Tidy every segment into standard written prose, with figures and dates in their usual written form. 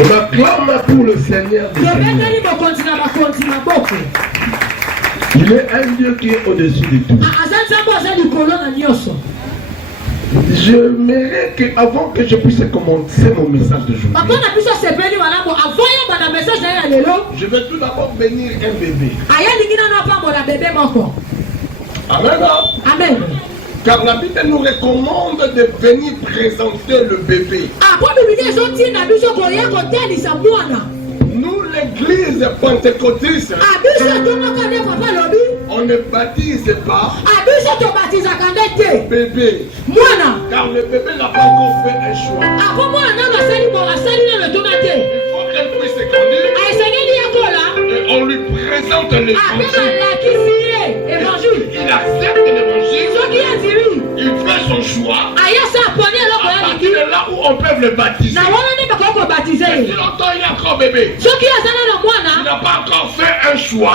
On acclame pour le Seigneur. Il est un Dieu qui est au-dessus de tout. J'aimerais qu'avant que je puisse commencer mon message d'aujourd'hui, je vais tout d'abord bénir un bébé. Amen. Amen. Car la Bible nous recommande de venir présenter le bébé. Nous, l'église pentecôtiste, on ne baptise pas bébé. Car le bébé n'a pas encore fait un choix. Il faut qu'elle puisse grandir. Et on lui présente l'évangile. Il accepte l'évangile. Il fait son choix. À partir de là où on peut le baptiser. Mais si longtemps il est encore bébé, il n'a pas encore fait un choix,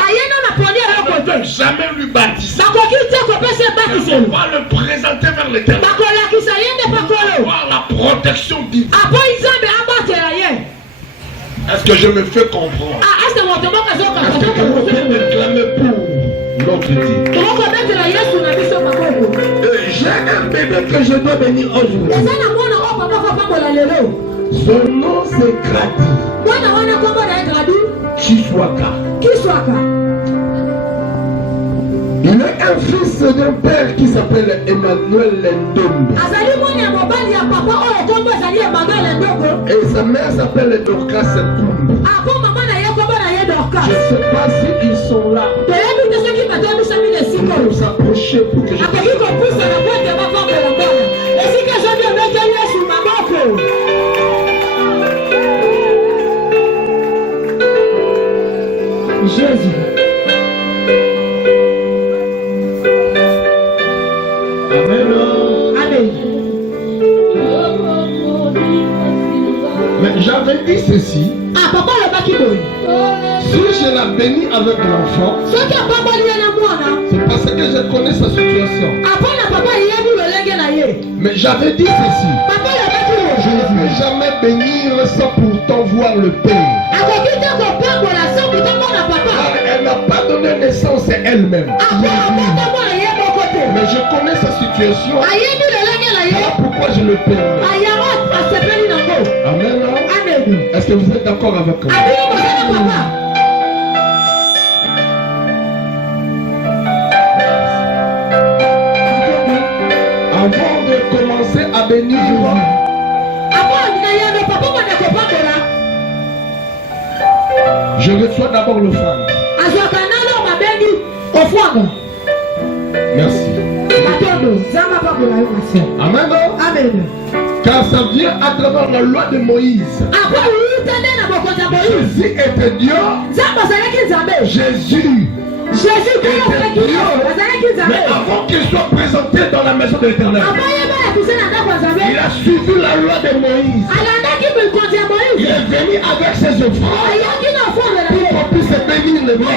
on ne peut jamais lui baptiser. On va le présenter vers l'éternel. On va la protection divine. Est-ce que je me fais comprendre? Est-ce que vous pouvez me clamer pour l'autre Dieu? J'ai un bébé que je dois bénir aujourd'hui. Son nom c'est Grady. Chiswaka. Il est un fils d'un père qui s'appelle Emmanuel Lendombe. Et sa mère s'appelle Dorcas Koumbe. Je ne sais pas s'ils sont là. Il faut s'approcher pour que je puisse. Jésus. Amen. Amen. Mais j'avais dit ceci. Si je la bénis avec l'enfant, c'est parce que je connais sa situation. Mais j'avais dit ceci. Je ne peux jamais bénir sans pourtant voir le Père. Elle n'a pas donné naissance elle-même. Mais je connais sa situation. Voilà pourquoi je le permets. Amen. Est-ce que vous êtes d'accord avec moi? Avant de commencer à bénir Jésus, je reçois d'abord l'offrande. Merci. Amen. Car ça vient à travers la loi de Moïse. Jésus était Dieu. Jésus était Dieu. Mais avant qu'il soit présenté dans la maison de l'Éternel, il a suivi la loi de Moïse. Il est venu avec ses offrandes pour qu'on puisse bénir le monde.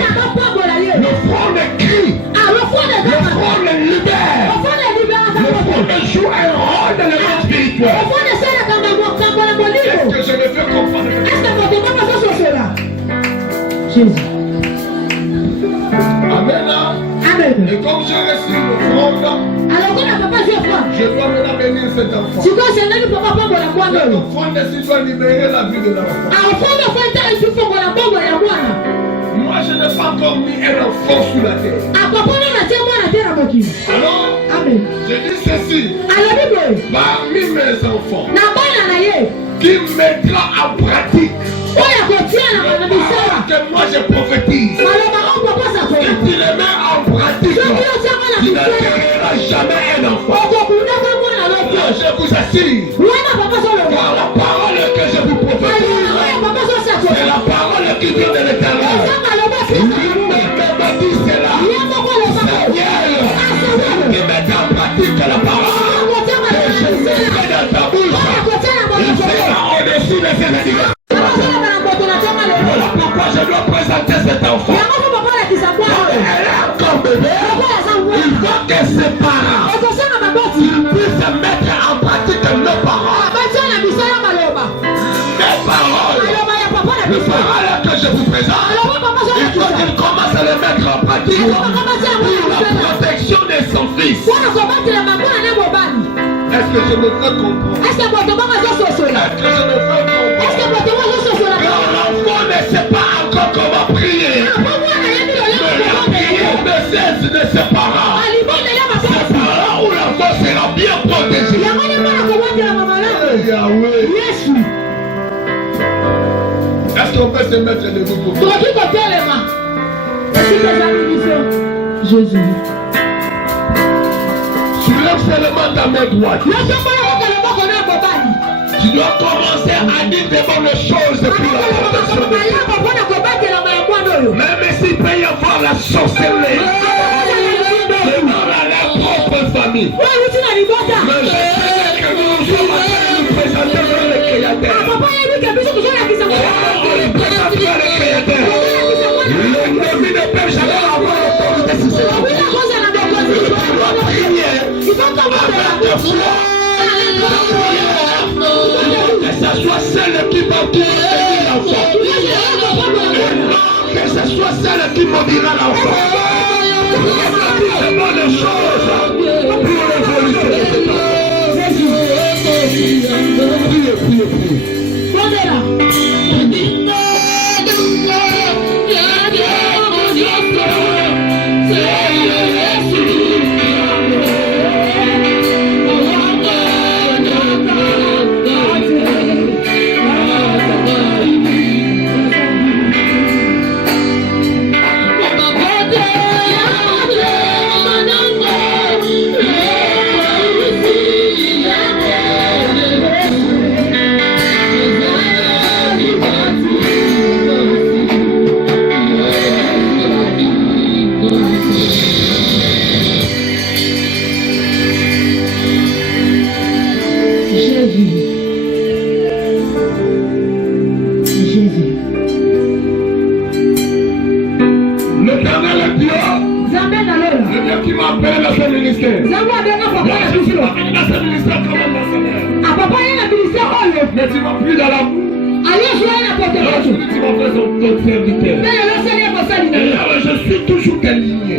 L'offrande crie. L'offrande libère. L'offrande joue un rôle dans le monde spirituel. Est-ce que je me fais comprendre? Jésus. Amen. Amen. Et comme j'ai reçu l'offrande, je dois maintenant bénir cet enfant. L'offrande si doit libérer la vie de l'enfant. Moi je n'ai pas encore mis un enfant sous la terre. Alors, je dis ceci. Parmi mes enfants qui mettra en pratique que moi je prophétise, et tu les mets en pratique, tu ne créeras jamais un enfant. Je vous assure, car la parole que je vous prophétise, c'est la parole qui vient de l'Éternel. Lui-même m'a dit cela. Seigneur, qui met en pratique la parole que je mets dans ta bouche, il sera au-dessus de ses animaux. Voilà pourquoi je dois présenter cet enfant. Elle est encore bébé. Il faut que ses parents le mettre en pratique pour la protection de son fils. Est-ce que je me fais comprendre? Est-ce que je me fais comprendre? Quand l'enfant ne sait pas encore comment prier, mais la prière ne cesse de ses parents. Ses parents ou l'enfant sera bien protégé. Est-ce qu'on peut se mettre debout pour toi? Jésus. Soulève seulement ta main droite. Tu dois commencer à dire des bonnes choses pour la protection de Dieu. Même s'il peut y avoir la sorcellerie dans la propre famille. Mais je sais que nous sommes en train de nous présenter vers le Créateur. L'ennemi ne peut jamais avoir l'autorité sur cette famille. Tu dois prier avec de foi. Que ce soit celle qui va protéger l'enfant. Que ce soit celle qui maudira l'enfant. C'est bonne chose pour l'évolution de cet enfant. Priez. Mais tu vas plus dans la boue. Tu vas faire ton serviteur. Et là, je suis toujours aligné.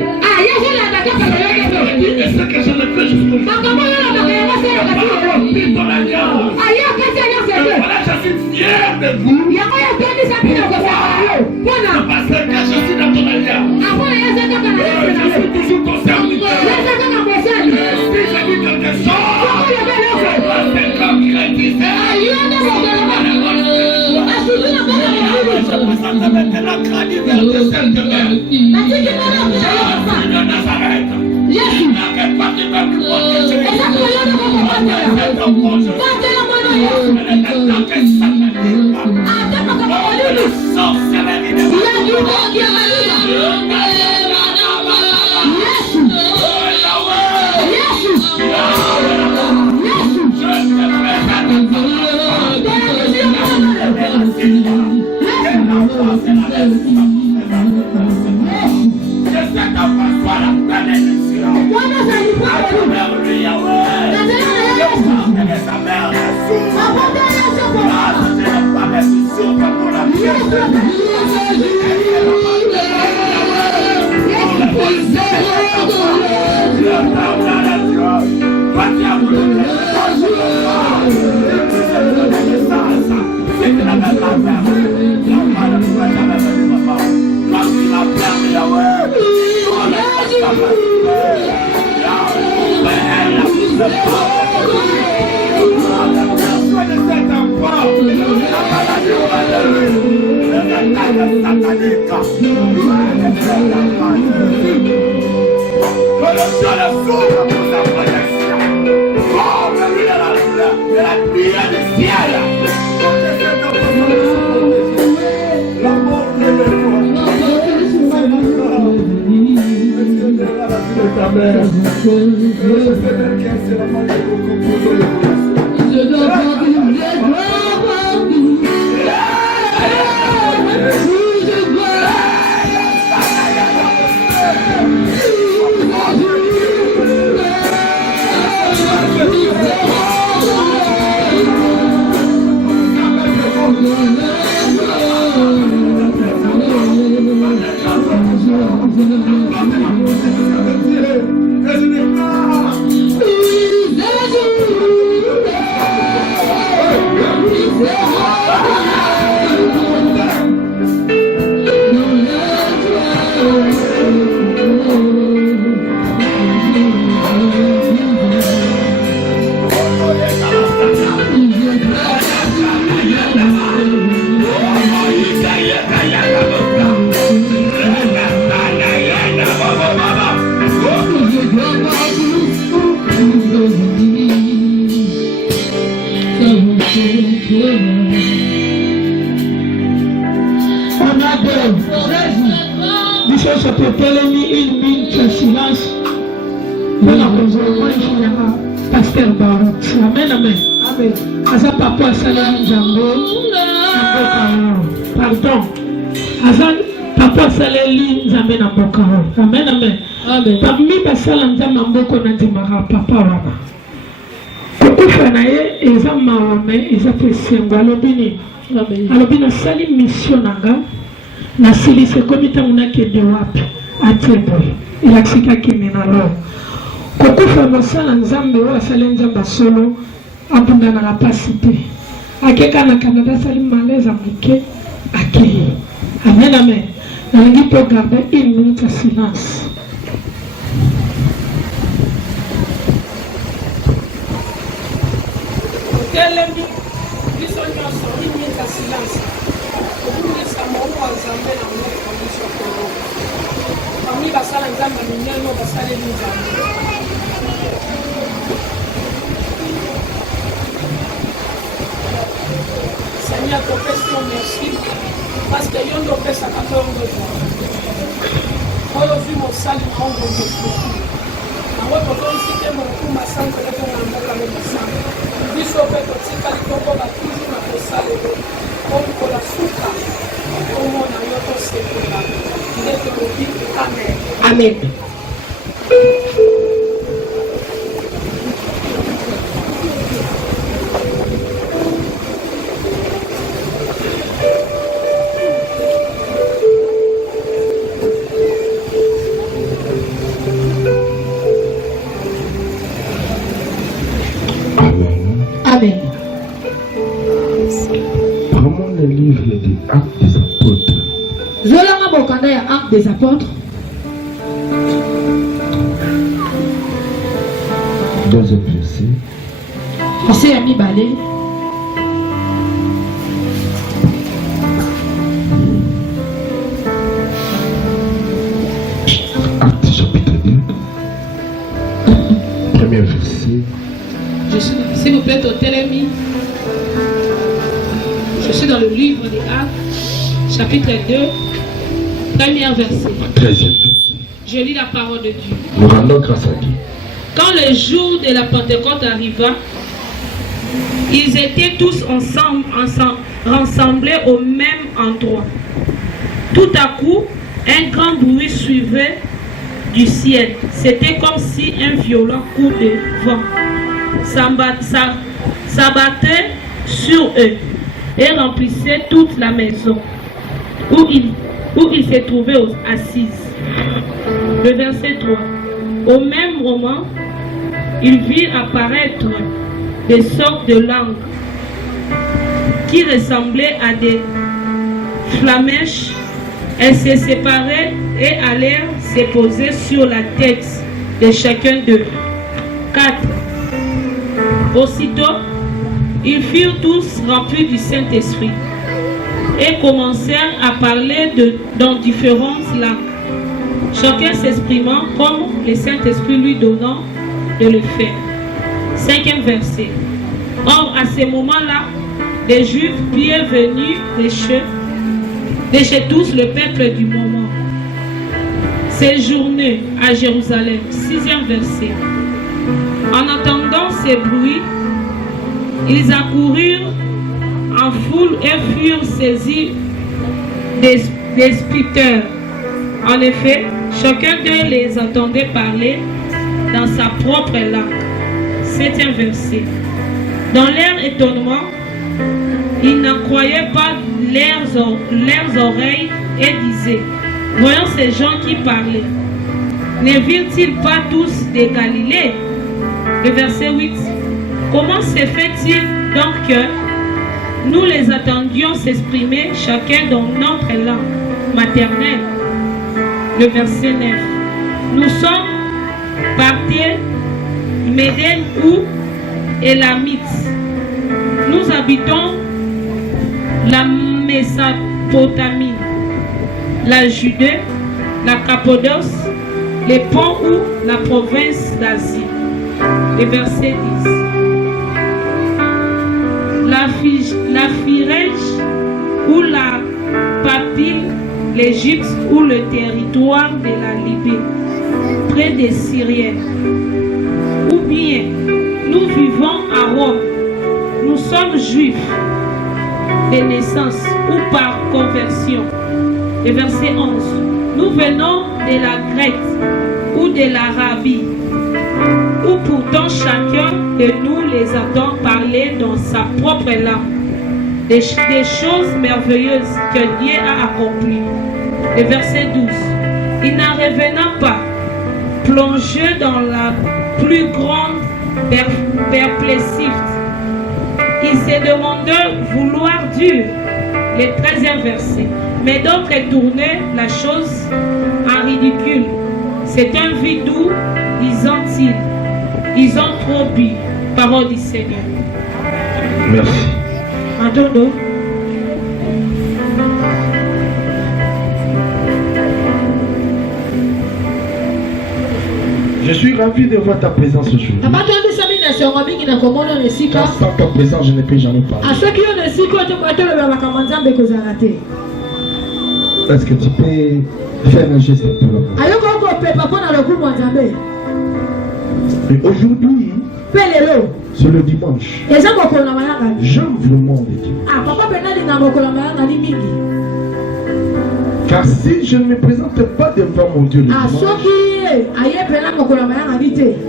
Et ce que je ne fais jusqu'au jour. Ton alliance. Voilà, je suis fier de vous. Parce que je suis dans ton alliance. Je suis toujours ton serviteur. Si je dis quelque chose, c'est concrétisé. mosusu totelemi une minute ya silence mpona kozwa inginera Pasteur Barot. Amen, amen. Amen. Aza papa asaleli nzambe na mboka. Pardon. Aza papa asaleli nzambe na mboka. Amen, amen. Amen. Parmi basala nzambe na mboka na ndimaka papa wana. Kokufa na ye eza mawa me eza pe sengo alobi nini? Alobi nasali mission nanga nasilisa komi ntango nakende wapi atie boye elakisikaki nina lo kokufa mosala nzambe oyo asali nzambe solo abundana na pasi te akeka na Canada asali malaise moke akei. Amen, amen. Nalingi mpo garder une minute ya silence. Telemi biso nyonso une minute ya silence obungisa maungo ya nzambe na moko biso kolo parmi basala nzambe minene basaleli nzambe. Seigneur, professeur, merci parce que yon opesa katongo oyo vi mosali na ongo nango tokomisite mokuma sanze leko na mboka mebisango biso mpe totikali tokoba toujours na kosalelo okola suka omona yo tosepela nde tolobi amen. Amen. Amen. Prenons le livre des Actes des Apôtres. Zolanga bokanda ya Actes des Apôtres. Deuxième verset. Verset ya mibale. Actes chapitre 1. Premier verset. S'il vous plaît, Totelemi. Je suis dans le livre des Actes, chapitre 2, premier verset. 13e verset. Je lis la parole de Dieu. Nous rendons grâce à Dieu. Quand le jour de la Pentecôte arriva, ils étaient tous ensemble rassemblés au même endroit. Tout à coup, un grand bruit suivait du ciel. C'était comme si un violent coup de vent s'abattait sur eux et remplissait toute la maison où ils se trouvaient assis. Le verset 3. Au même moment, ils virent apparaître des sortes de langues qui ressemblaient à des flamèches. Elles se séparaient et allèrent se poser sur la tête de chacun d'eux. 4. Aussitôt, ils furent tous remplis du Saint-Esprit et commencèrent à parler dans différentes langues, chacun s'exprimant comme le Saint-Esprit lui donnant de le faire. 5e verset. Or, à ce moment-là, les Juifs bien venus de chez tous le peuple du moment séjournaient à Jérusalem. 6e verset. En entendant ces bruits, ils accoururent en foule et furent saisis des spectateurs. En effet, chacun d'eux les entendait parler dans sa propre langue. 7e verset. Dans leur étonnement, ils n'en croyaient pas leurs oreilles et disaient: voyons ces gens qui parlaient. Ne virent-ils pas tous des Galilées? Le verset 8. Comment se fait-il donc que nous les attendions s'exprimer chacun dans notre langue maternelle? Le verset 9. Nous sommes Parthiens, Médènes ou Élamites. Nous habitons la Mésopotamie, la Judée, la Cappadoce, les ponts ou la province d'Asie. Le verset 10. La Phrygie ou la l'Égypte ou le territoire de la Libye, près des Syriens. Ou bien, nous vivons à Rome, nous sommes juifs de naissance ou par conversion. Et verset 11. Nous venons de la Grèce ou de l'Arabie, où pourtant chacun de nous les entend parler dans sa propre langue, des choses merveilleuses que Dieu a accomplies. Le verset 12. Il n'en revenant pas, plongé dans la plus grande perplexité, il s'est demandé vouloir Dieu. Le 13e verset. Mais d'autres tournaient la chose en ridicule. C'est un vidou, disent-ils. Ils ont trop bu. Parole du Seigneur. Merci. Adondo. Je suis ravi de voir ta présence aujourd'hui. Car sans ta présence, je ne peux jamais parler. Est-ce que tu peux faire un geste pour la Et aujourd'hui, c'est le dimanche. J'aime vraiment les dimanches. Car si je ne me présente pas devant mon Dieu le dimanche,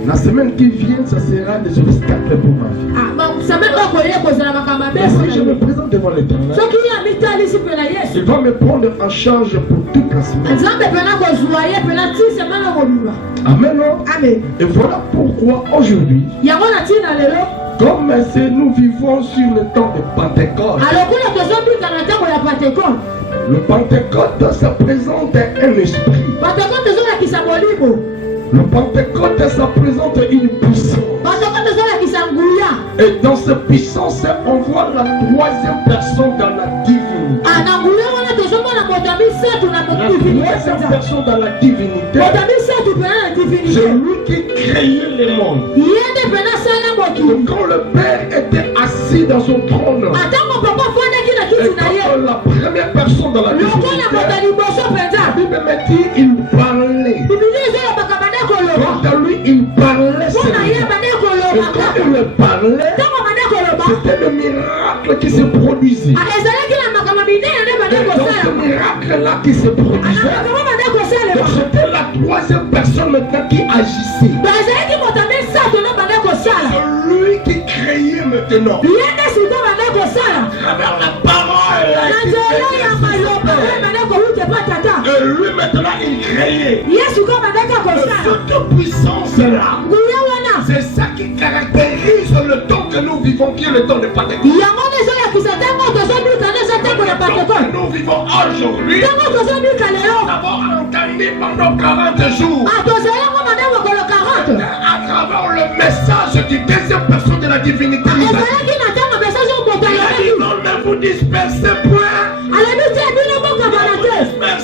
la semaine qui vient, ça sera des obstacles pour ma vie. Mais si je me présente devant l'Éternel, il va me prendre en charge pour toute la semaine. Amen. Et voilà pourquoi aujourd'hui, comme nous vivons sur le temps de Pentecôte, le Pentecôte, ça présente un esprit. Le Pentecôte, ça présente une puissance. Et dans cette puissance, on voit la troisième personne dans la divinité. La troisième personne dans la divinité, c'est lui qui créait le monde. Donc quand le Père était assis dans son trône, et quand la première personne dans la divinité, la Bible me dit il parlait. Quand lui il parlait, et quand il parlait, c'était le miracle qui se produisait. Et dans ce miracle-là qui se produisait, donc c'était la troisième personne maintenant qui agissait. Celui qui créait maintenant. À travers la parole. Et lui maintenant il créait. Cette puissance-là, c'est ça qui caractérise le temps que nous vivons, qui est le temps de Pentecôte. Nous vivons aujourd'hui. Nous avons entendu pendant 40 jours. À travers le message du deuxième personne de la divinité. Il a dit non, ne vous dispersez point. Mais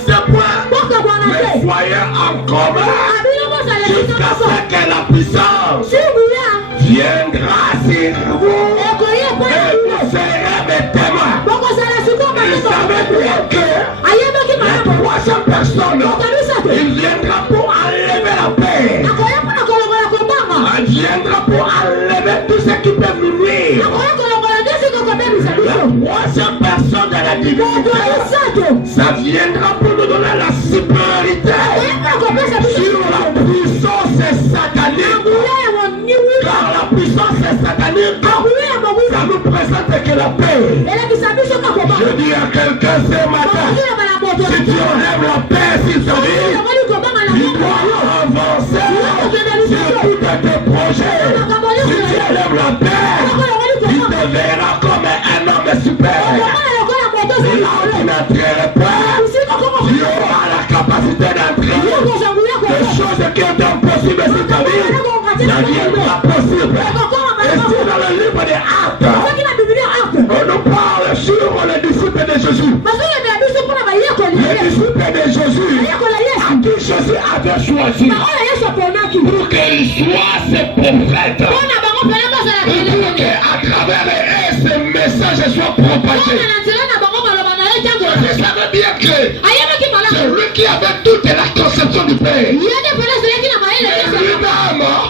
soyez en commun jusqu'à ce que la puissance viendra sur vous. Et vous serez mes témoins. Vous savez bien que la troisième personne, il viendra pour enlever la paix. Il viendra pour enlever tout ce qui peut nous nuire. La troisième personne de la divinité, ça viendra pour nous donner la supériorité sur la puissance satanique. Car la puissance satanique, ça nous présente que la paix. Je dis à quelqu'un ce matin, si tu enlèves la paix, s'il te dit, tu dois avancer sur tous tes projets. Si tu enlèves la paix, il te verra comme un homme super. Et là où tu n'entrerais pas, tu auras la capacité d'entrer. Des choses qui sont impossibles sur ta vie, ça deviendra possible. Et si dans le livre des Actes, on nous parle sur les disciples de Jésus. Les disciples de Jésus, à qui Jésus avait choisi pour qu'ils soient ses prophètes. Pour qu'à travers eux, ce message soit propagé. Je savais bien que conception du Père. Et lui-même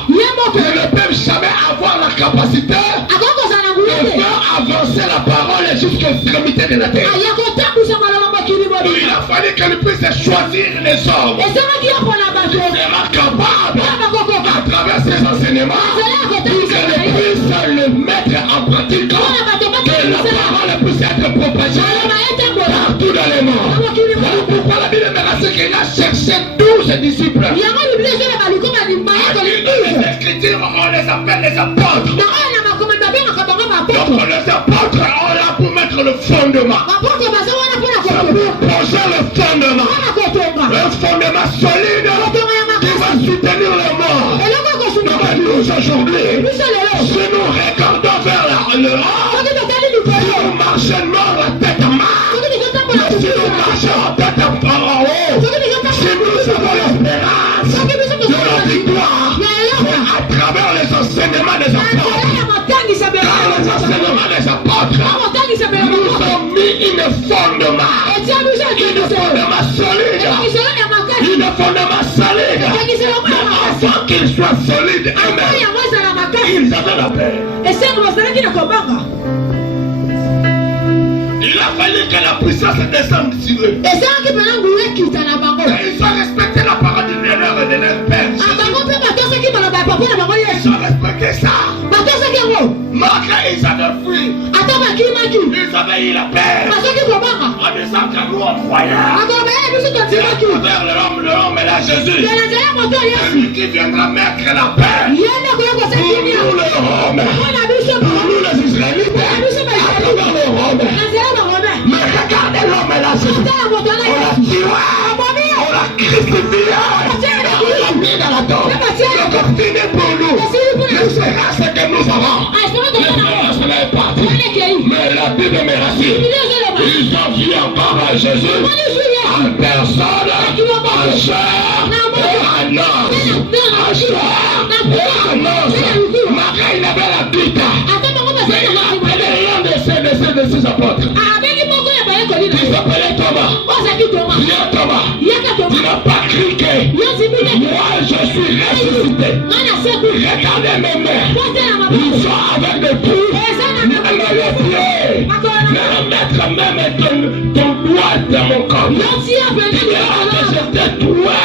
ne peut jamais avoir la capacité de faire avancer la parole jusqu'aux extrémités de la terre. Il a fallu qu'elle puisse choisir les hommes. Il sera capable, à travers ses enseignements, pour qu'elle puisse le mettre en pratique, que la parole puisse être propagée partout dans les mondes. Voilà pourquoi la Bible me rassure qu'il a cherché 12 disciples. Les Écritures, on les appelle les apôtres. Donc les apôtres, on est là pour mettre le fondement. Pour poser le fondement. Un fondement solide qui va soutenir le monde. Donc nous aujourd'hui, si nous regardons vers le haut, si nous marchons la tête en main, si nous marchons tête en haut, si nous avons l'espérance de la victoire, c'est à travers les enseignements des apôtres. Car les enseignements des apôtres nous ont mis une fondement solide. Une fondement solide. Mais avant qu'ils soient solides eux-mêmes, ils avaient la paix. Il a fallu que la puissance descende sur eux. Et ils ont respecté la parole du Seigneur et de leur Père. Ils ont respecté ça. Malgré ils avaient fui. Ils avaient eu la paix. En disant que nous on croyait. Vers l'homme et la Jésus. Celui qui viendra mettre la paix. Pour nous les Romains. Pour nous les Israélites. À travers les Romains. Mais regardez l'homme et la Jésus. On l'a tué. On l'a crucifié. On l'a mis dans la tombe. Donc fini pour nous. L'espérance que nous avons. L'espérance est partie. Mais la Bible me rassure. Ils ont vu encore à Jésus en personne, en chair et en os. En chair et en os. Malgré il avait la doute. Mais il a appelé l'un de ses apôtres. Il s'appelait Thomas. Viens Thomas. Tu n'as pas crié. Moi je suis ressuscité. Regardez mes mains. Ils sont avec des trous. Même les pieds. Mais mettre même ton doigt dans mon corps. Tu verras que je t'ai trouvé.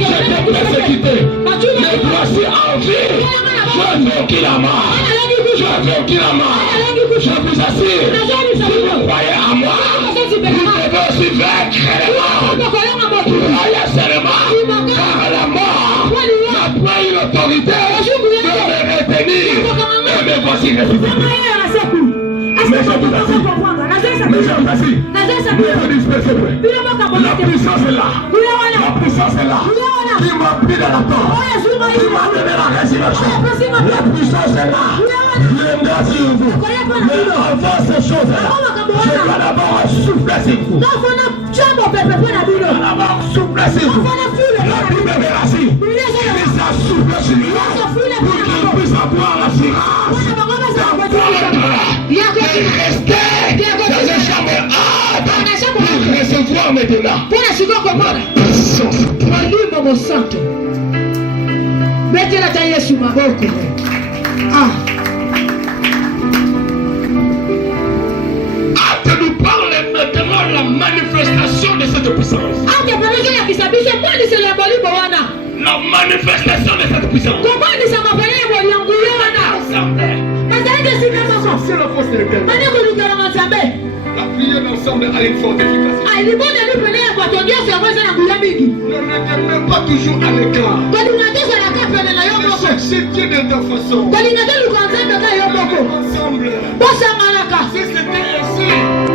Je t'ai persécuté. Mais voici en vie. Je veux qu'il a mort. Je veux qu'il a mort. Je vous assure. Si vous croyez à moi, vous devez aussi vaincre les morts. Croyez seulement car la mort n'a pas une autorité de me retenir. Et me voici ressuscité. Mais je vous assure. Mais je vous assure. La puissance est là. La puissance est là. Qui m'a pris dans la tombe. Qui m'a donné la résurrection. La puissance est là. Viendra sur vous. Mais avant ces choses-là, je dois d'abord souffler sur vous. Je dois d'abord souffler sur vous. La Bible me rassure. Il les a soufflé sur lui pour qu'il puisse avoir l'assurance de rester dans une chambre haute pour recevoir maintenant ma puissance. Mettez la taille sur ma boque. Ah. Hâte nous parle maintenant de la manifestation de cette puissance. La manifestation de cette puissance. C'est la force de l'éternel. La prière d'ensemble a une forte efficacité. Ne mettez même pas toujours à l'écart. Cherchez Dieu de ta façon. Ensemble. Si c'était ainsi,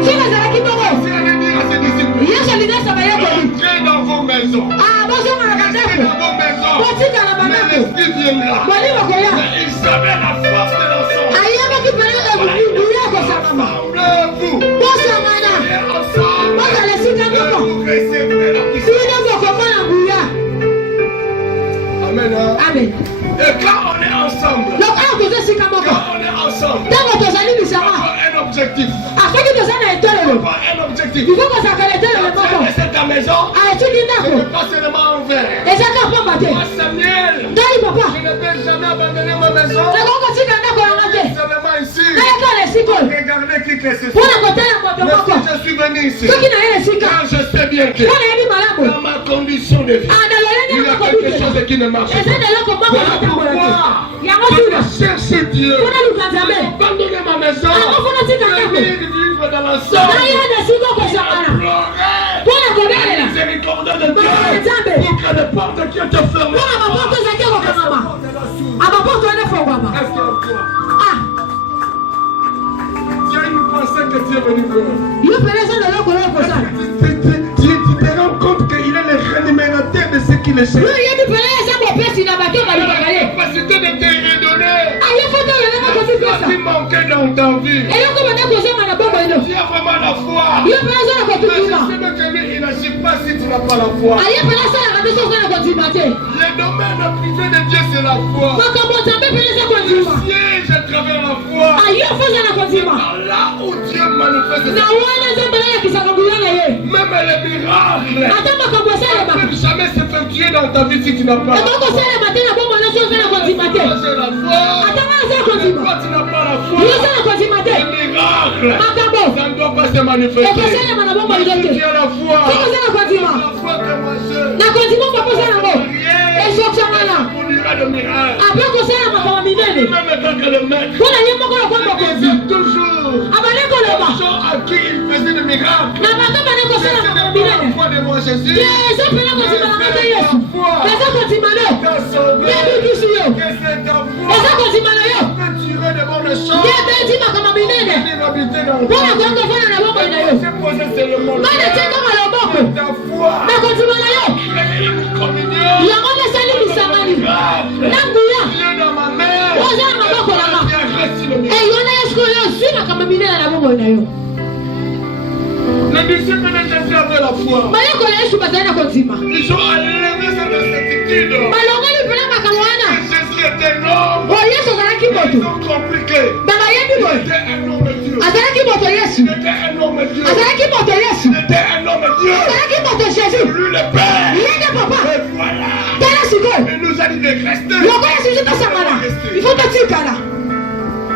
si elle allait dire à ses disciples, entrez dans vos maisons. Restez dans vos maisons. Mais l'esprit viendra. Mais il savait la force de l'ensemble. Rassemblez-vous. Et ensemble, vous recevrez la puissance. Amen. Amen. Et quand on est ensemble, on a un objectif. Il faut que cet maison, ce n'est pas seulement en verre. Moi, Samuel, je ne vais jamais abandonner ma maison. Seulement ici. Regardez qui que ce soit. Mais si je suis venu ici, quand je sais bien que dans ma condition de vie, il y a quelque chose qui ne marche pas. Voilà pourquoi je dois chercher Dieu. Je dois abandonner ma maison. Venir vivre dans la sorte. Pleurer. La miséricorde de Dieu. Pour que les portes qui te ferment. Est-ce qu'il y a quoi? Tu as une pensée que tu es venu faire. Tu te rends compte qu'il est le rémunérateur de ce qu'il cherche. La capacité de te redonner. Tu manquais dans ta vie. Tu as vraiment la foi. Mais je sais que lui, il n'agit pas si tu n'as pas la foi. Le domaine privé de Dieu, c'est la foi. Tu sièges à travers la foi. Là où Dieu manifeste. Même les miracles ne peuvent jamais s'effectuer dans ta vie si tu n'as pas la foi. Quand tu n'as pas la foi, les miracles, ça ne doit pas se manifester. Si tu as la foi, que moi je fournira de miracles. Même tant que le maître, il toujours les gens à qui il faisait des miracles. C'est la foi de moi Jésus. Que c'est ta foi. Tirer de bonnes choses. Les disciples de Jésus avaient la foi. Ils ont enlevé cette certitude. Jésus était l'homme. Ils ont compris que il était un homme de Dieu. Il était un homme de Dieu. Il était un homme de Dieu. Lui le Père. Et voilà. Il nous a dit de rester. Il faut que tu là.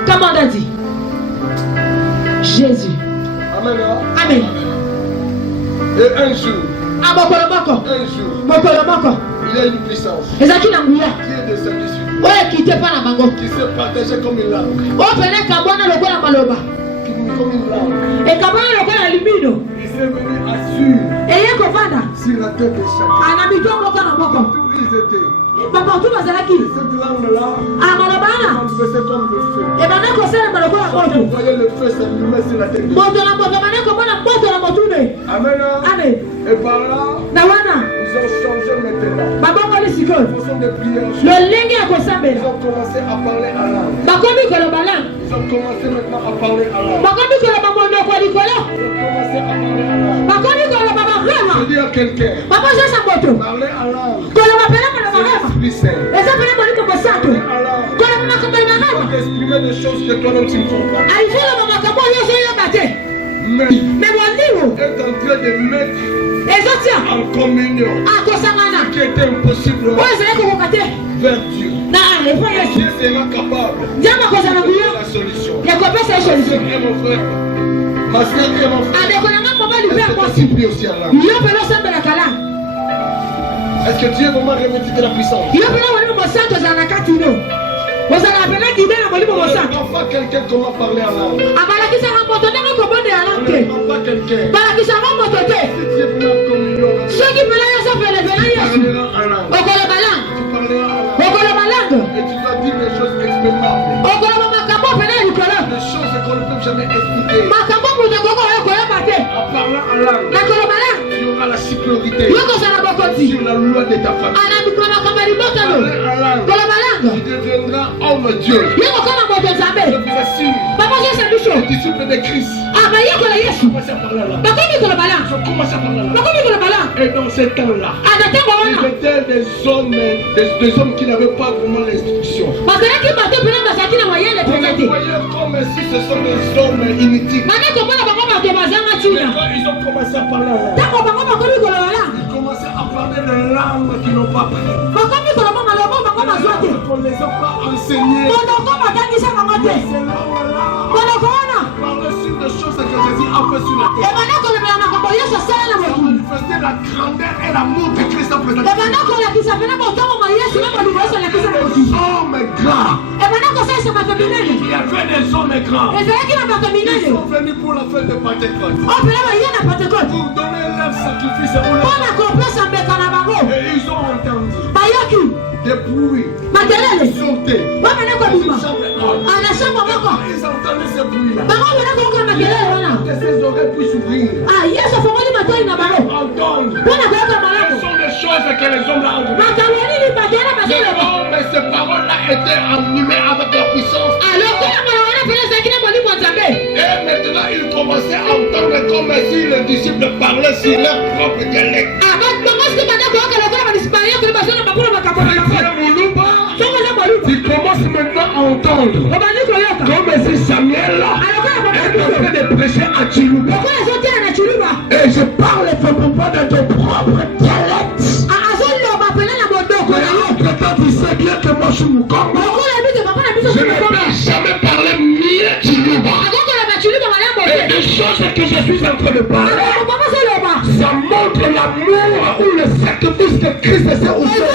Comment on a dit? Jésus. Amen. Amen. Et un jour, il y a une puissance qui est descendue sur lui, qui s'est partagée comme une langue. Comme une langue. Il s'est venu assurer sur la tête de chacun. Où ils étaient. Cette langue-là, c'est comme le feu. Quand on voyait le feu s'allumer sur la tête de chacun. Amen. Et par là, ils ont changé maintenant. En fonction de prières, ils ont commencé à parler à langue. Ils ont commencé maintenant à parler à langue. Je dis à quelqu'un, parler à langue. Exprimer des choses que toi-même tu ne comprends pas. Mais est en train de mettre en communion qui était impossible vers Dieu. Dieu sera capable de la solution. Et mon frère, ma soeur et mon frère, est-ce aussi à l'âme? Est-ce que Dieu est vraiment revêtu de la puissance? Parfois quelqu'un comment parler en langue. Parfois quelqu'un. Si Dieu veut en communion, tu parleras en langue. Et tu dois dire des choses exprimables. Des choses qu'on ne peut jamais expliquer. En parlant en langue, tu auras la sécurité sur la loi de ta famille. Tu deviendras homme Dieu. Je vous assure, les disciples de Christ commencent à parler en langue. Et dans ce temps-là, ils étaient des hommes qui n'avaient pas vraiment l'instruction. Vous voyez comme si ce sont des hommes inutiles. Mais quand ils ont commencé à parler en langue, parler de langues qui n'ont pas pris. On ne les a pas enseignées. Mais ces langues-là parlaient sur des choses que Jésus a fait sur la terre. Ça manifestait la grandeur et l'amour de Christ en présence. Hommes grands. Il y avait des hommes grands. Ils sont venus pour la fête de Pentecôte. Pour donner leur sacrifice pour leur. Et ils ont entendu des bruits. Ils sautaient. Ils entendaient ces bruits-là. Que ces oreilles puissent s'ouvrir. Entendre. Ce sont des choses que les hommes là ont. Mais ces paroles-là étaient animées avec la puissance. Et maintenant, ils commençaient à entendre comme si les disciples parlaient sur leur propre dialecte. Tu commences maintenant à entendre comme si Samuel là est en train de prêcher à Chiluba. Et je parle pas de ton propre dialecte. Tu sais bien que moi je suis Mukongo. Je ne peux jamais parler mieux Chiluba. Et des choses que je suis en train de parler, ça montre l'amour ou le sacrifice que Christ s'est offert.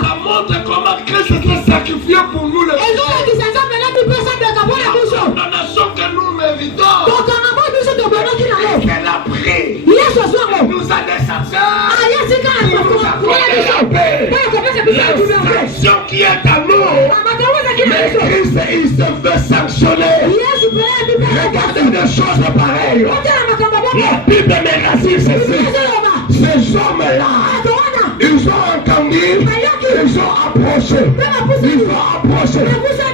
Ça montre comment Christ s'est sacrifié pour nous les la nation que nous méritons. Elle a pris. Nous a descendus. Nous a donné la paix. La sanction qui est à nous. Mais Christ, il se fait sanctionner. Regardez des choses pareilles. La Bible me rassure ceci. Ces hommes-là, ils ont entendu, ils ont approché.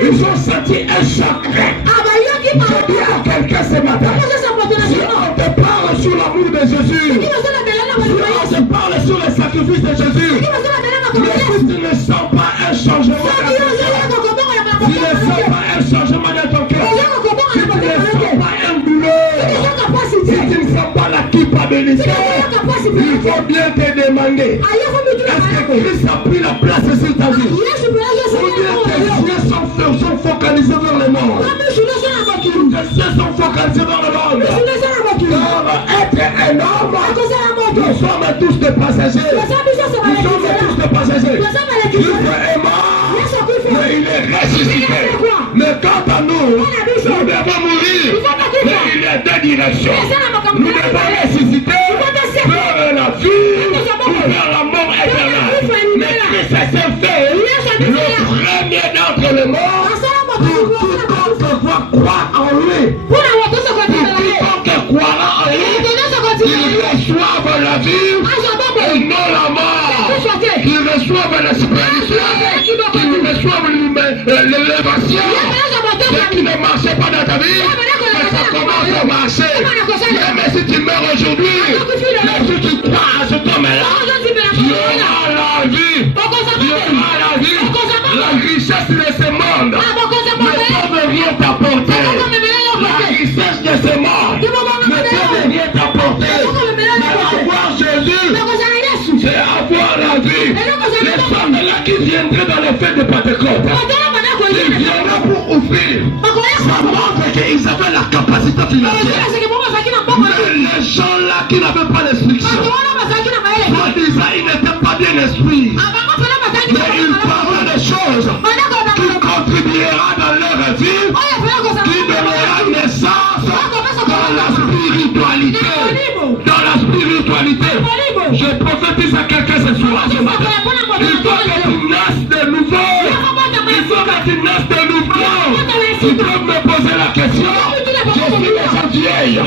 Ils ont senti un chagrin. Je dis à quelqu'un ce matin, si on te parle sur l'amour de Jésus, si on te parle sur le sacrifice de Jésus, mais si tu ne sens pas un changement dans ton cœur, tu ne sens pas un changement dans ton cœur, si tu ne sens pas un douleur, si tu ne sens pas la culpabilité, il faut bien te demander, est-ce que Christ a pris la place sur ta vie? Ou bien tes yeux sont focalisés vers le monde? Tes yeux sont focalisés vers le monde. Car être un homme, nous sommes tous des passagers. Nous sommes tous des passagers. Christ est mort, mais il est ressuscité. Mais quant à nous, nous devons mourir. Mais il y a deux directions. Nous devons ressusciter vers la vie ou vers la mort éternelle. Mais Christ s'est fait le premier d'entre les morts. Pour quiconque croit en lui, pour quiconque croira en lui, qu'il reçoive la vie et non la mort, qu'il reçoive la spiritualité, qu'il reçoive l'élévation, ce qui ne marchait pas dans ta vie, mais ça commence à marcher. Même si tu meurs aujourd'hui, si tu crois à ce homme-là, tu auras la vie, tu auras la vie, la richesse de ce monde. Ne peut rien t'apporter. La richesse de ce monde ne peut rien t'apporter. Mais avoir Jésus, c'est avoir la vie. Les femmes là qui viendraient dans les fêtes de Pentecôte, ils viendraient pour offrir. Ça montre qu'ils avaient la capacité financière. Mais les gens là qui n'avaient pas l'instruction, soi-disant ils n'étaient pas bien instruits, mais ils parlaient des choses qui contribuera dans leur vie, qui donnera naissance dans la spiritualité. Dans la spiritualité. Je prophétise à quelqu'un ce soir, ce matin. Il faut que tu nasses de nouveau. Il faut que tu nasses de nouveau. Tu peux me poser la question. Je suis déjà vieille.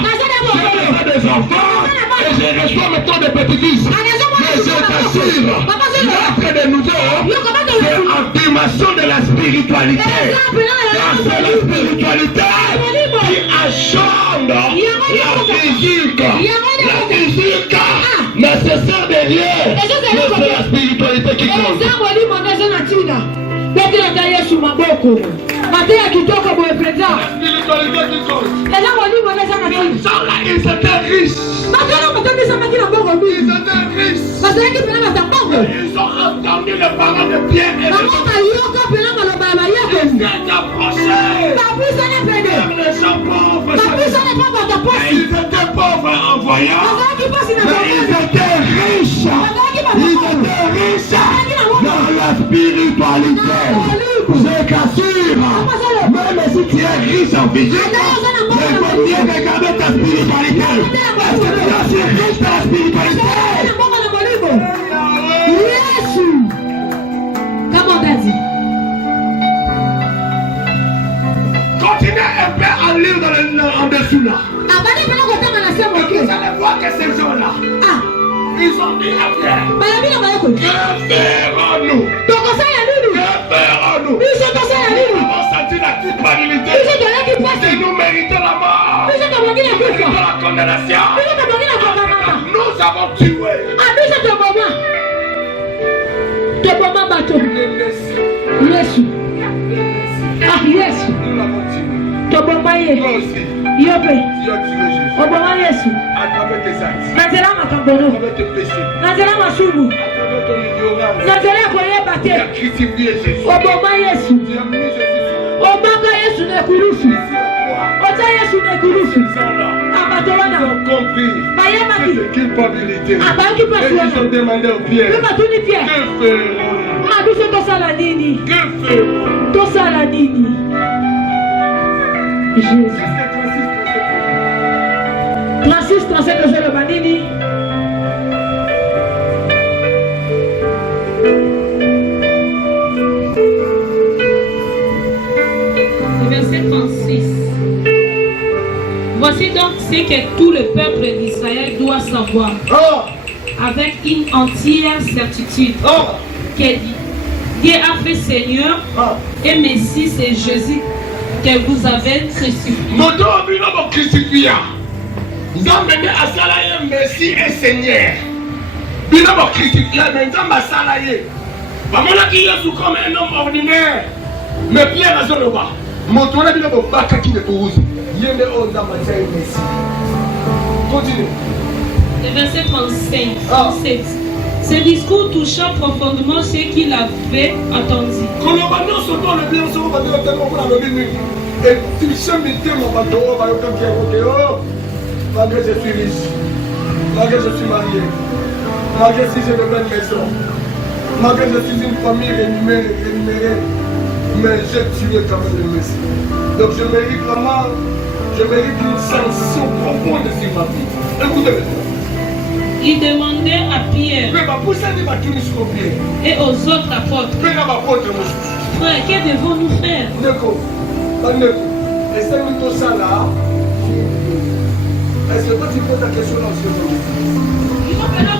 J'ai des enfants et je reçois maintenant des petits-fils. Mais je t'assure, l'être de nouveau, c'est en dimension de la spiritualité. Car c'est la spiritualité qui achande la physique. La physique nécessaire de rien. Mais c'est la spiritualité qui compte. Président. La spiritualité qui compte. Les gens vont dire, les gens vont dire. Gens là, ils étaient riches. Ils étaient riches. Ils ont entendu les paroles de Pierre et de Jean. Ils s'étaient approchés vers les gens pauvres. Et ils étaient pauvres en voyant. Mais ils étaient riches. Ils étaient riches dans la spiritualité. Je t'assure, même si tu es riche en physique, mais continue de garder ta spiritualité. Est-ce que tu es riche dans la spiritualité? Continuez un peu à lire en dessous là. Vous allez voir que ces gens-là, ils ont dit à Pierre, que ferons-nous? Que ferons-nous? Nous avons senti la culpabilité de nous mériter la mort, de la condamnation. Nous avons tué. Yesu. Ah, Yesu. Nous l'avons tué. Toi aussi, tu as tué Jésus. À travers tes actes, à travers tes péchés, à travers ton ignorance. Tu as crucifié Jésus. Tu as mis Jésus sur la croix. Ils ont compris cette culpabilité. Et ils ont demandé au Pierre, que ferons-nous? Que ferons-nous? Jésus. 36, 37, je le banini. Verset 36. Voici donc ce que tout le peuple d'Israël doit savoir, avec une entière certitude, que Dieu a fait Seigneur et Messie, c'est Jésus que vous avez crucifié. Vous amenez à Salaye Messie et Seigneur. Vous avez crucifié, mais vous avez Salaye. Vous avez Jésus comme un homme ordinaire. Mais Pierre a dit, mon tour est bien pour battre qui ne peut pas. Il y a des hommes dans ma Messie. Continue. Le verset 37. Ce discours toucha profondément ceux qui l'avaient attendu. Malgré que je suis riche, malgré que je suis marié, malgré que j'ai de belles maisons, malgré que je suis une famille rémunérée, mais j'ai tué quand même le Messie. Donc je mérite vraiment, je mérite une sanction profonde sur ma vie. Écoutez-le. Il demandait à Pierre et aux autres apôtres, frère, que devons-nous faire? Est-ce que toi tu poses ta question là sur le moment? Est-ce que tu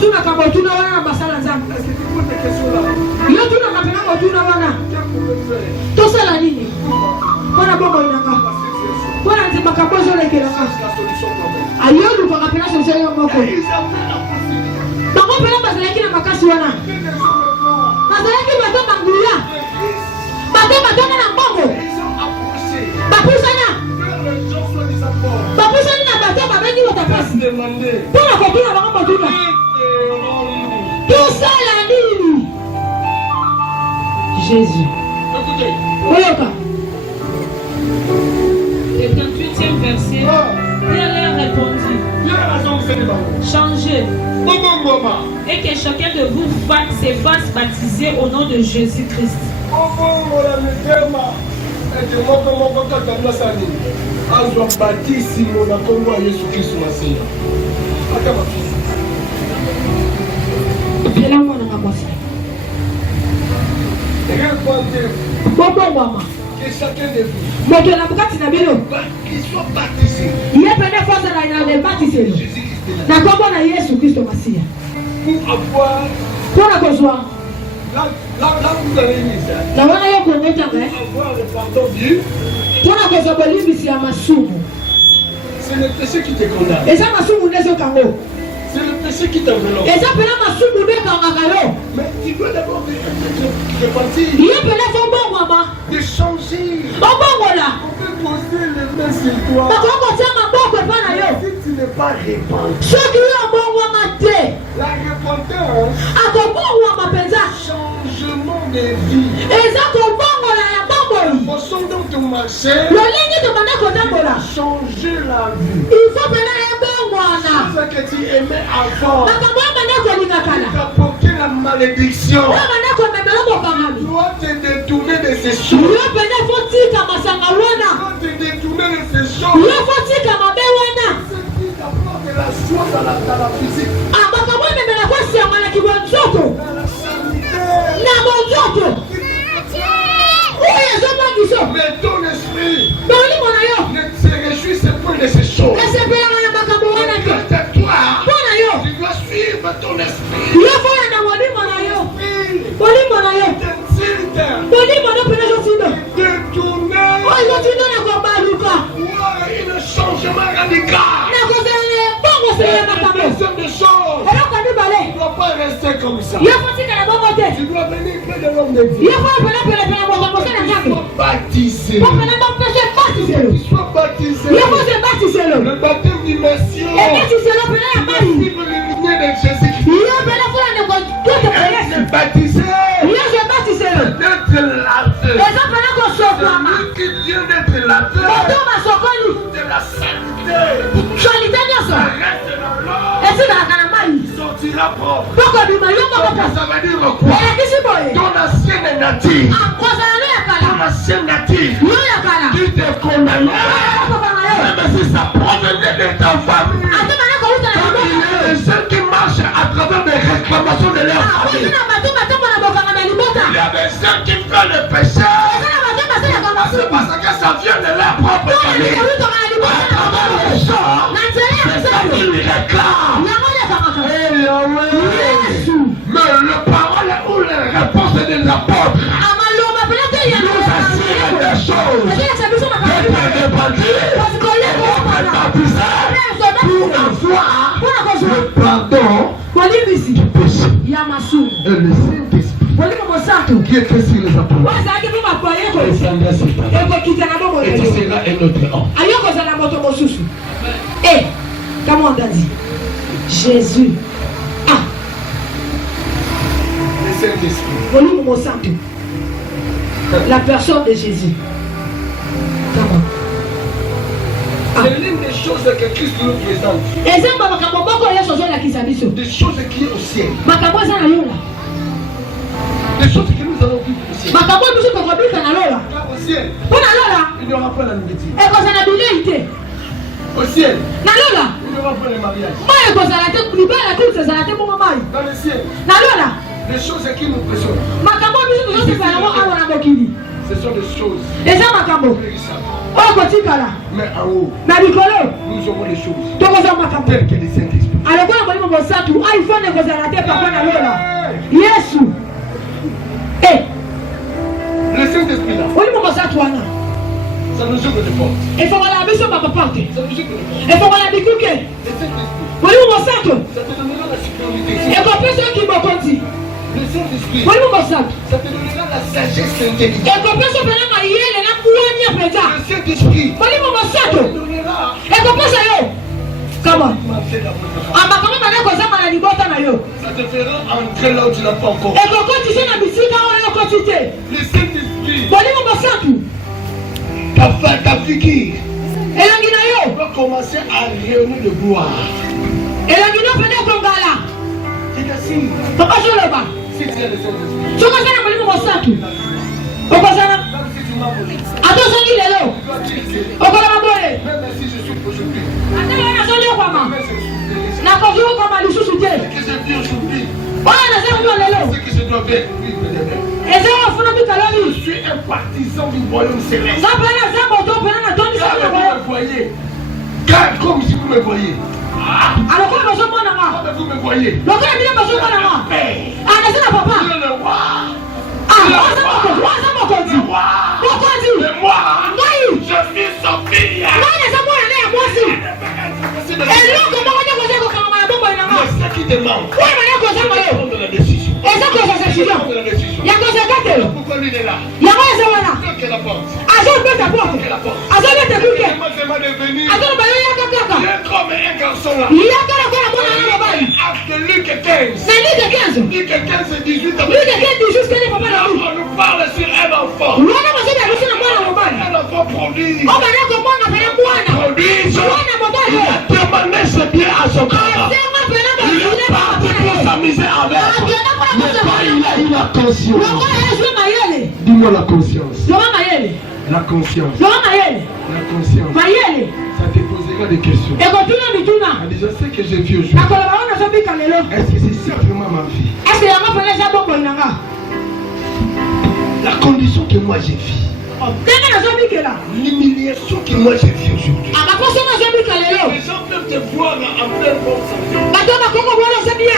poses ta question là? Qu'est-ce Jésus. Écoutez. Le 38e verset. Pierre leur répondit, changez et que chacun de vous se fasse baptiser au nom de Jésus-Christ. Que chacun de vous qu'il soit baptisé. Jésus-Christ pour avoir là vous avez mis ça. Pour avoir le pardon de Dieu. C'est le péché qui te condamne. C'est le péché qui t'enveloppe. Mais tu dois d'abord de partir. De changer. On peut poser sur toi. Si tu n'es pas répandu. La repentance. Changement de vie. La façon dont tu marchais. Changer la vie. Ce que tu aimais avant. T'apporter la malédiction. Tu dois te détourner de ces choses. Tu dois te détourner de ces choses. Ce qui t'apporte la joie dans la physique. Dans la santé. Mais ton esprit ne se réjouisse point de ces choses. Toi, tu dois suivre ton esprit. Détourner. Un changement radical. Personne de choses. Tu ne dois pas rester comme ça. Tu dois venir près de l'homme de Dieu. Tu sois baptisé. Tu sois baptisé. Le baptême d'immersion. Vive le lumière de Jésus-Christ. Être baptisé. D'être lavé. Celui qui vient d'être lavé. De la sainteté. Arrête dans l'eau. Sortira propre. Ça veut dire quoi? Ton ancienne nature. Ton ancienne nature. Tu te condamnes. Même si ça provenait de ta famille. Il y a des gens qui marchent à travers des réclamations de leur famille. Il y a des gens qui font le péché. C'est parce que ça vient de leur propre famille. À travers les gens, c'est ça qu'ils réclament. Mais le parole ou les réponses des apôtres nous assurent des choses. D'être répandu, d'être baptisé pour avoir le pardon du péché. Et le Saint-Esprit qui est fait sur les apôtres. Et tu seras un autre homme. Et, comment on t'a dit? Jésus. Le Saint-Esprit. La personne de Jésus. Comment? C'est l'une des choses que Christ nous présente. Des choses qui sont au ciel. Des choses que nous allons vivre au ciel. Car au ciel, il n'y aura pas la nourriture. Au ciel, il n'y aura pas le mariage. Dans le ciel, les choses qui nous pressionnent, ce sont des choses périssables. Mais en haut, nous aurons des choses telles que les Saint-Esprit. Le Saint-Esprit là, ça nous ouvre des portes. Ça nous ouvre des portes. Le Saint-Esprit, ça te donnera la supériorité. Le Saint-Esprit, ça te donnera la sagesse intelligente. Le Saint-Esprit, ça te donnera. Comment? Ça te fera entrer là où tu n'as pas encore. Le Saint-Esprit, ta figure va commencer à rayonner de gloire. C'est que si tu as le Saint-Esprit, même si je suis aujourd'hui, ce que je dois faire, je suis un partisan du royaume céleste. Car comme si vous me voyez, vous me voyez, le roi, je suis son fille. C'est qui te manque. Prendre la décision. Pourquoi lui est là? marqué la porte. Azobeta ta porte. Marqué la porte. Azobeta buke. Demande de venir. Azobeta yaka kaka. Il y a un homme et un garçon là. Yaka la kona mona na mobali. Acte de Luc 15. C'est Luc 15. Luc 15 et 18. Luc 15 dit juste que les papas Là, on nous parle sur un enfant. Lwana mazobeta biso na mwana mobali. Un enfant produit. O bana ko mwana pele mwana. Produit. Mwana mobali. Il a demandé ce bien à son papa. Asenga pele Il est parti pour s'amuser avec. Mais pas il a eu la conscience. Dis-moi la conscience. La conscience. La conscience. Ça te posera des questions. Elle dit, je sais que j'ai vu aujourd'hui. Est-ce que c'est simplement ma vie? La condition que moi j'ai vue. L'humiliation que moi j'ai vue aujourd'hui. Les gens peuvent te voir en pleine forme.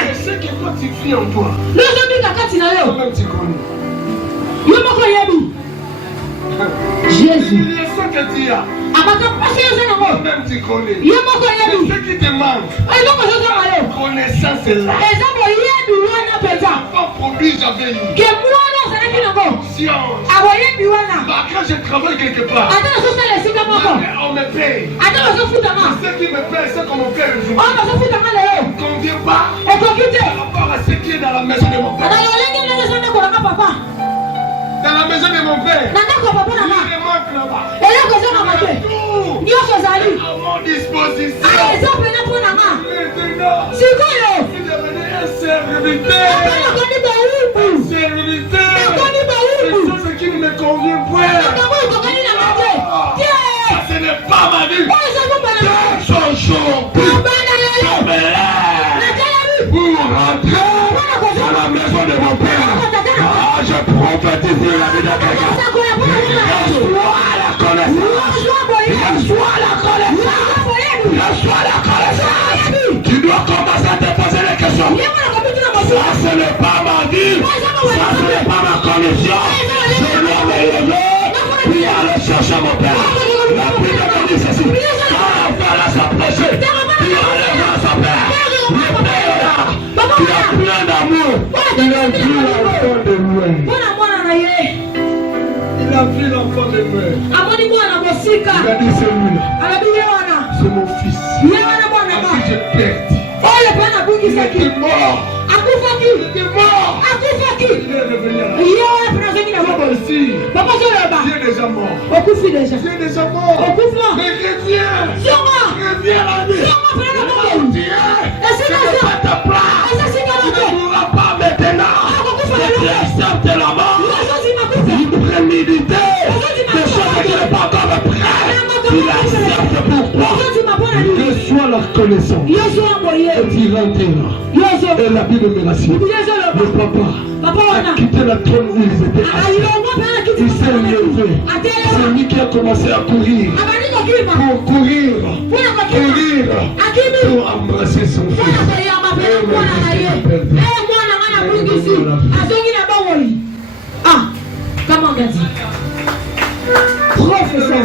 Je sais que quand tu vis en toi, toi-même tu connais. Jésus. L'humiliation que tu as, toi-même tu connais. C'est ce qui te manque. Connaissance est là. L'enfant promis, j'avais eu conscience. Bah, quand je travaille quelque part, on me paye. Ce qui me paye, c'est qu'on me paye aujourd'hui. On ne convient pas par rapport à ce qui est dans la maison de mon père. Dans la maison de mon père, il me manque là-bas. Tout à mon disposition. Maintenant, je suis devenu un serviteur. Un serviteur. C'est ce qui ne me convient pas. Ça, ce n'est pas ma vie. Son jour, pour rentrer dans la maison de mon père. Ah, je prophétise la vie de quelqu'un. Reçois la connaissance. Reçois la connaissance. Reçois la connaissance. Tu dois commencer à te poser les questions. Ça, ce n'est pas ma vie. Ça, ce n'est pas ma condition. Je dois me lever. Puis aller chercher mon père. La Bible me dit ceci. Quand l'enfant là s'approcher, puis aller voir son père. Le père est là. Il a plein d'amour. Il a vu l'enfant de moi. Il a vu l'enfant de moi. Il a dit c'est lui-là. C'est mon fils. À qui j'ai perdu. Il était mort. Il était mort. Il est revenu à la vie. Ici, tu es déjà mort. Tu es déjà mort. Mais reviens. Reviens à la vie. Ce n'est pas ta place. Tu ne mourras pas maintenant. Tu acceptes la mort. Une prémédité. Des choses qui n'est pas encore prêtes. Tu l'acceptes pourquoi? Reçois la connaissance. Et tu rentres. Et la Bible me rassure. Le papa a quitté la trône où ils étaient assis. Il s'est levé. C'est lui qui a commencé à courir. Pour courir. Pour embrasser son fils. Professeur.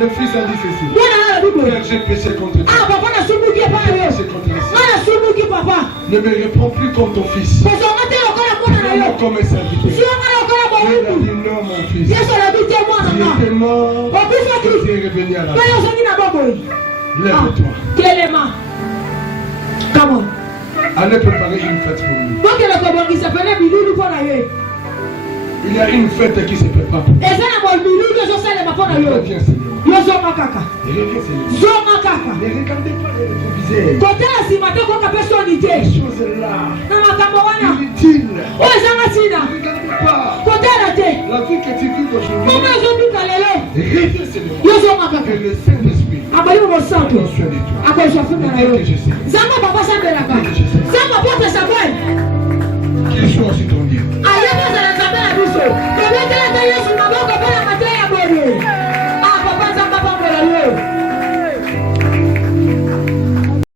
Le fils a dit ceci. J'ai péché contre toi. Ne me réponds plus comme ton fils. Réponds comme un serviteur. Il a dit non, mon fils. Tu étais mort. Tu es revenu à la vie. Lève-toi. Allez préparer une fête pour lui. Il y a une fête qui se prépare pour lui. Reviens, Seigneur. Ne regardez pas les visées. Les choses là. Inutiles. Ne regardez pas. La vie que tu vis aujourd'hui. Reviens, Seigneur. Que le Saint-Esprit prenne soin de toi. Dès que je sais.